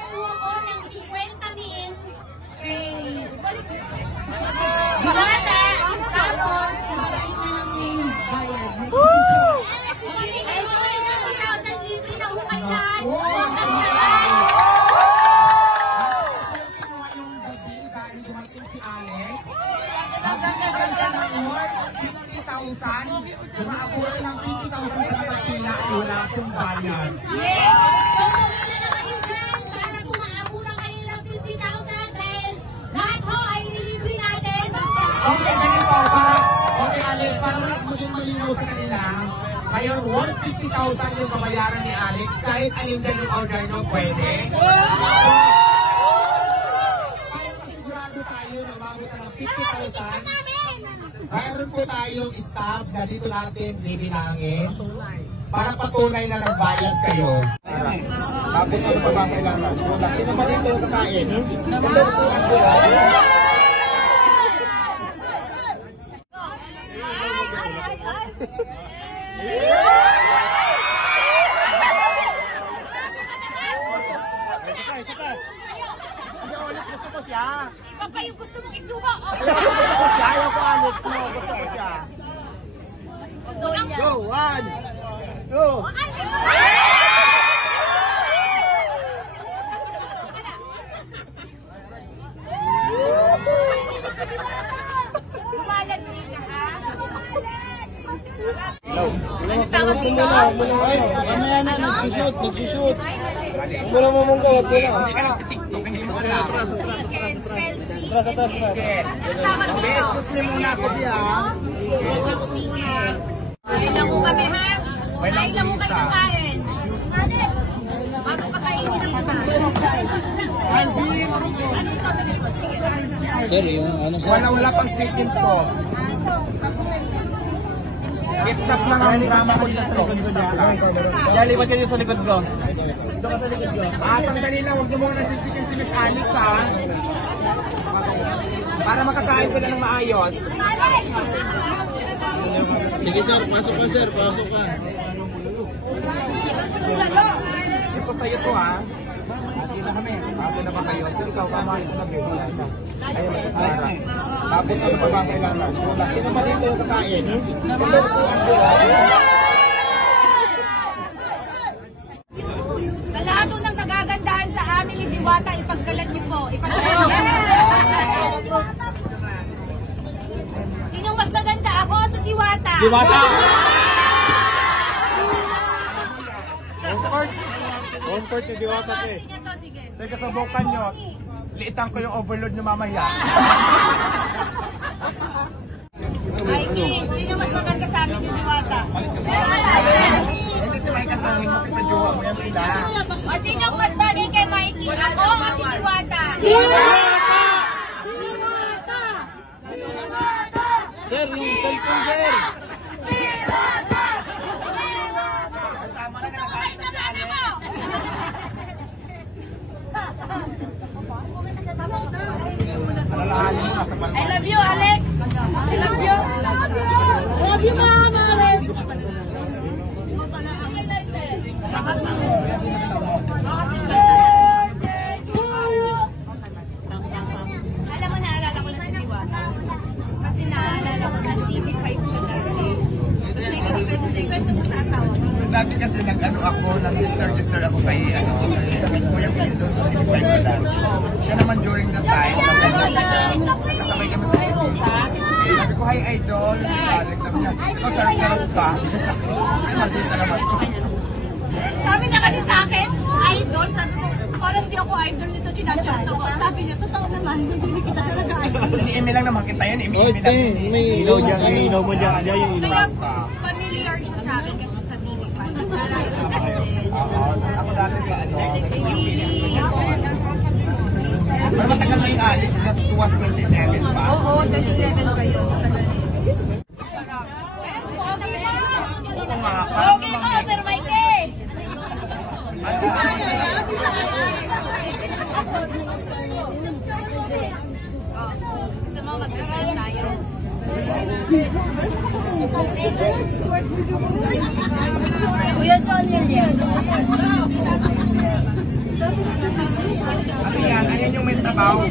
magsusumo ako ng 50,000 kay Diwata. Tapos, ibalik na lang yung bayad. Next picture. Ibalik mo kayo ng 1,000 libre na ukay lahat. Hanggang sa Umaabot ng 50,000 sa kapila ay wala akong bayan. yes! So, pumila na kayo dyan para kumaaburan kayo ng 50,000 dahil lahat ho ay nilibre natin. Basta... Okay, ganito. Okay, Alex, para maging malinaw sa kanila, ngayon, 150,000 yung babayaran ni Alex. Kahit alin dyan yung order nyo, pwede. Para masigurado tayo na umabot ng 50,000. Mayroon po tayong staff na dito natin bibilangin para patunay na nagbayad kayo. Tapos ano pa ba kailangan? Sino ba dito yung kakain? Gusto ko siya. Iba pa yung gusto mong isubo. Ayaw ko, Alex, no. Gusto ko siya. Go, 1, 2. Lumalan din siya, ha? Ano tawag dito? Mamaya na, nagsushoot. Wala mo mong gawag ko na. Hindi ka nagtitiktok, hindi mo alam. Spell C. Ano tawag dito? Bes, muna ako diya. Kain lang mo kami, ha? Kain lang mo kayo ng kain. Bago pa kainin ng ano sasabihin ko? Sige. Sir, yung ano sir? Walang lapang chicken sauce. It's up lang ang drama ko dito. Dali, ba't kayo sa likod ko? Sandali lang, huwag niyo muna titikin si Miss Alex, ha? Para makakain sila ng maayos. Sige sir, pasok ka sir, pasok ka. Ito sa'yo to, ha? Hati na kami. Hati na ba kayo? Sir, ikaw, kamahin ko kami. Ayun, Sara. Tapos ano pa ba kailangan? Sino ba dito yung kakain? Sa lahat ng nagagandahan sa amin ni Diwata, ipagkalat niyo po. Sinong mas maganda, ako o sa Diwata? Diwata! Comfort ni Diwata, te. Sige. Sa kasabukan nyo, liitan ko yung overload nyo mamaya. Mikey, sino mas maganda sa amin ni Diwata? Hindi si Mike at Tangin, kasi kadyuwa mo yan sila. O sinong mas bagay kay Mikey? Ako o si Diwata? Sir, yung cellphone sir! Tama na nakakain sa Alex. Alalahanin mo nasa I love you, Alex. I love you. I love you, Mama Alex. Alam mo, naalala ko na si Diwata. Kasi naalala ko na TV5 siya dati. Tapos may kanibento sa ikwento mo sa asawa ko. Dati kasi nag-ano ako, nag-register ako kay Kuya Pili doon sa TV5 ko dati. Siya naman during the time, kasabay kami sa TV. Sabi ko, hi idol. Alex, sabi niya, ikaw charot ka? Sabi ko, ay maldita naman ko. Sabi niya kasi sa akin, idol. Sabi ko, parang di ako idol nito, chinachat ako. Sabi niya, totoo naman, hindi kita talaga idol. Ini lang naman kita yan, Imi Oh, lang. may ilaw dyan, may ilaw mo dyan. Kaya familiar siya sa akin kasi sa TV5. Ako dati sa ano, pero matagal na yung Alex, that was 2011 pa. Oo, 2011 kayo. Oo nga, Okay mo, Sir Mikey! Gusto mo magsusunod tayo? Kuya John yan yan. Ano yan? Ayan yung may sabaw.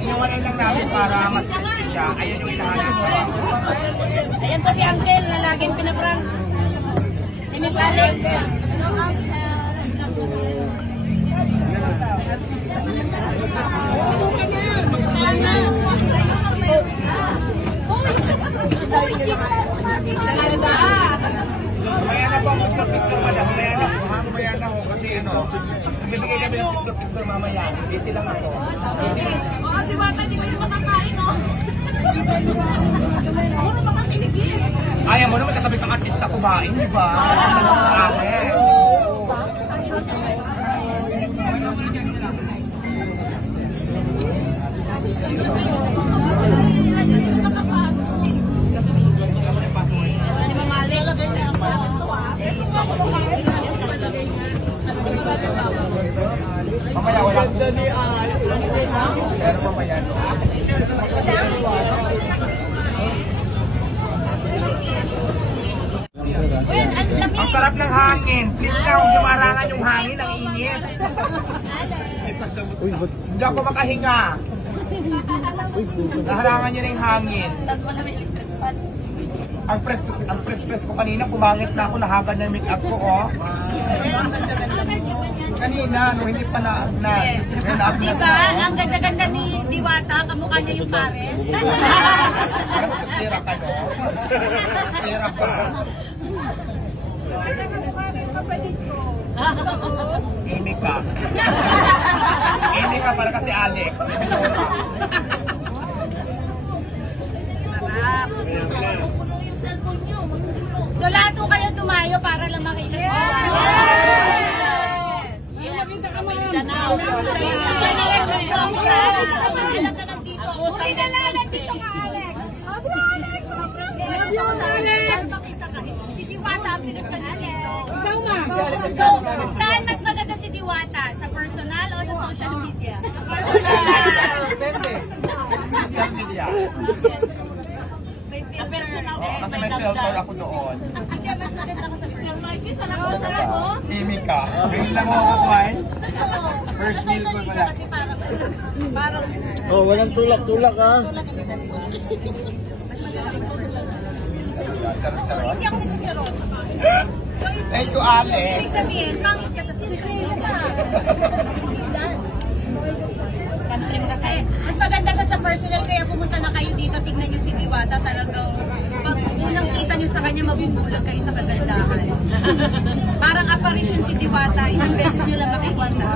Inuwalay lang namin para mas crispy siya. Ayan yung inahanap sabaw. Ayan po si Uncle na laging pinaprank. Si Miss Alex. Mamaya na po ang picture, madam. Mamaya na po. Kasi ano, bibigay kami ng picture mamaya. Busy lang ako. Di ba? Hindi ko yung makakain, no? Puro mga kiligin. Ayaw mo naman katabi kang artista kumain, di ba? Ano sa akin? Mamaya wala ko. Pero mamaya no. Ang sarap ng hangin. Please na, huwag lumarangan yung hangin, ang init. Hindi ako makahinga. Naharangan niya na yung hangin. Ang press ko kanina, pumangit na ako, nahagad na yung make-up ko, oh. Kanina, no, hindi pa naagnas. May naagnas Diba? na, oh. Ang ganda-ganda ni Diwata, kamukha niya yung pares. Parang sasira ka, no? Sasira ka. Amy ka. Amy ka para kasi Alex. So lahat po kayo tumayo para lang makita si Diwata. Alam na nandito. Buhay na lang nandito ka, Alex. Makita ka. Si Diwata ang pinagpala dito. So, saan mas maganda si Diwata? Sa personal o sa social media? Social media. May filter. Kasi may filter ako doon. Hindi, mas maganda ko sa personal. Sarap mo? Amy ka. Ngayon lang ako kumain. First meal ko pala. Parang Oh, walang tulak-tulak ha. Charot-charot. hindi ako nagsicharot. So, Thank you, Alex. ibig sabihin, pangit ka sa sinigla. Mas maganda ka sa personal, kaya pumunta na kayo dito, tignan nyo si Diwata, talagang pag unang kita nyo sa kanya, mabubulag kayo sa kagandahan. Parang apparition si Diwata, isang beses nyo lang makikita.